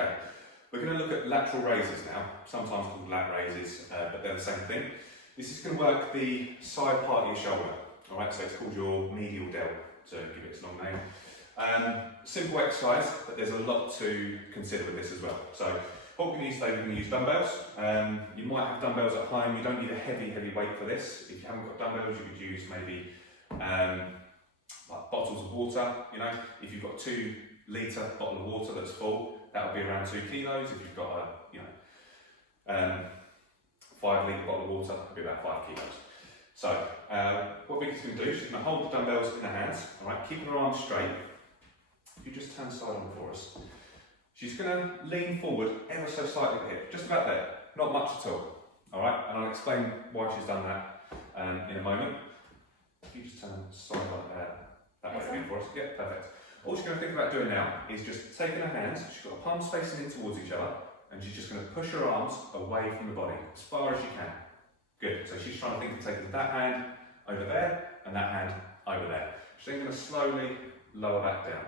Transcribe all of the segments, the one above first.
Okay, we're going to look at lateral raises now, sometimes called lat raises, but they're the same thing. This is going to work the side part of your shoulder, alright, so it's called your medial delt, to give it its long name. Simple exercise, but there's a lot to consider with this as well. So what we're going to use today, we're going to use dumbbells. You might have dumbbells at home, you don't need a heavy weight for this. If you haven't got dumbbells, you could use maybe like bottles of water, you know. If you've got 2 litre bottle of water that's full, that would be around 2 kilos. If you've got a 5 litre bottle of water, it'd be about 5 kilos. So what Vicky's going to do, she's going to hold the dumbbells in her hands, all right, keeping her arms straight. If you just turn side on for us, she's going to lean forward ever so slightly at the hip, just about there, not much at all. All right, and I'll explain why she's done that in a moment. If you just turn side like that way again for us, yeah, perfect. All she's going to think about doing now is just taking her hands, she's got her palms facing in towards each other, and she's just going to push her arms away from the body as far as she can. Good, so she's trying to think of taking that hand over there and that hand over there. She's then going to slowly lower back down.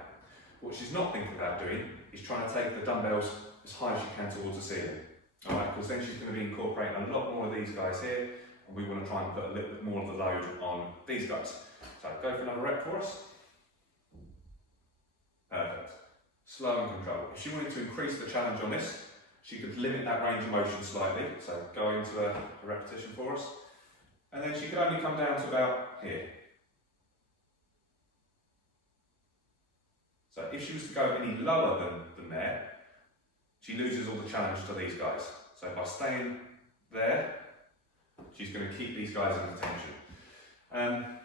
What she's not thinking about doing is trying to take the dumbbells as high as she can towards the ceiling. Alright, because then she's going to be incorporating a lot more of these guys here, and we want to try and put a little bit more of the load on these guys. So go for another rep for us. Perfect. Slow and controlled. If she wanted to increase the challenge on this, she could limit that range of motion slightly, so go into a repetition for us. And then she could only come down to about here. So if she was to go any lower than there, she loses all the challenge to these guys. So by staying there, she's going to keep these guys in attention.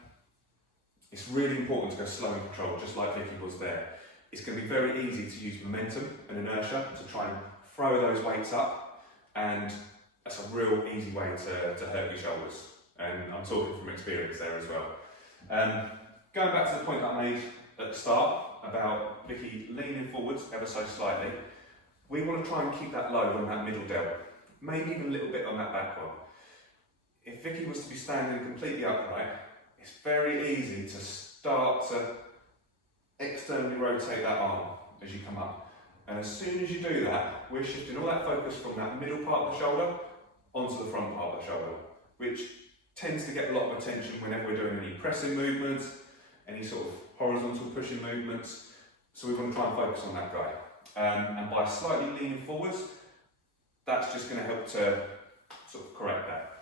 It's really important to go slow and controlled, just like Vicky was there. It's going to be very easy to use momentum and inertia to try and throw those weights up, and that's a real easy way to hurt your shoulders. And I'm talking from experience there as well. Going back to the point that I made at the start about Vicky leaning forwards ever so slightly, we want to try and keep that load on that middle delt, maybe even a little bit on that back one. If Vicky was to be standing completely upright, it's very easy to start to externally rotate that arm as you come up. And as soon as you do that, we're shifting all that focus from that middle part of the shoulder onto the front part of the shoulder, which tends to get a lot of attention whenever we're doing any pressing movements, any sort of horizontal pushing movements. So we want to try and focus on that guy. And by slightly leaning forwards, that's just going to help to sort of correct that.